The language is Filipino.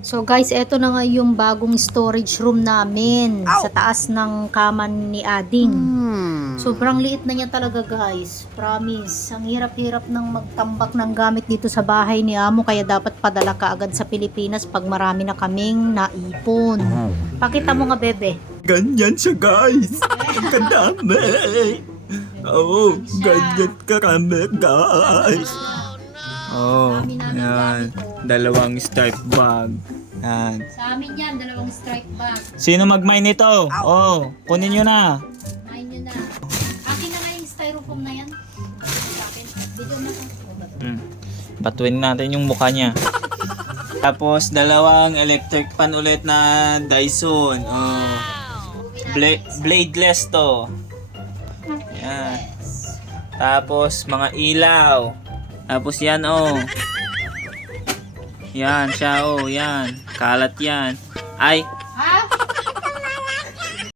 So guys, eto na nga yung bagong storage room namin sa taas ng kama ni Ading. Sobrang liit na niya talaga guys. Promise. Ang hirap-hirap ng magtambak ng gamit dito sa bahay ni Amo, kaya dapat padala ka agad sa Pilipinas pag marami na kaming naipon. Pakita mo nga bebe. Ganyan siya guys. Ang kadami. Oo, ganyan karami guys. Oh, Dami namin yan. gamit, oh. Dalawang stripe bag. Yan. Sa amin yan, dalawang strike bag. Sino mag-mine nito? Oh, kunin nyo na. Kumain nyo na. Akin na nga yung styrofoam na yan. Akin. Video na ko. Batuin natin yung mukha niya. Tapos, dalawang electric pan ulit na Dyson. Oh. Bladeless to. Yan. Tapos, mga ilaw. Tapos yan, oh. Yan siya, oh. Yan. Kalat yan. Ay,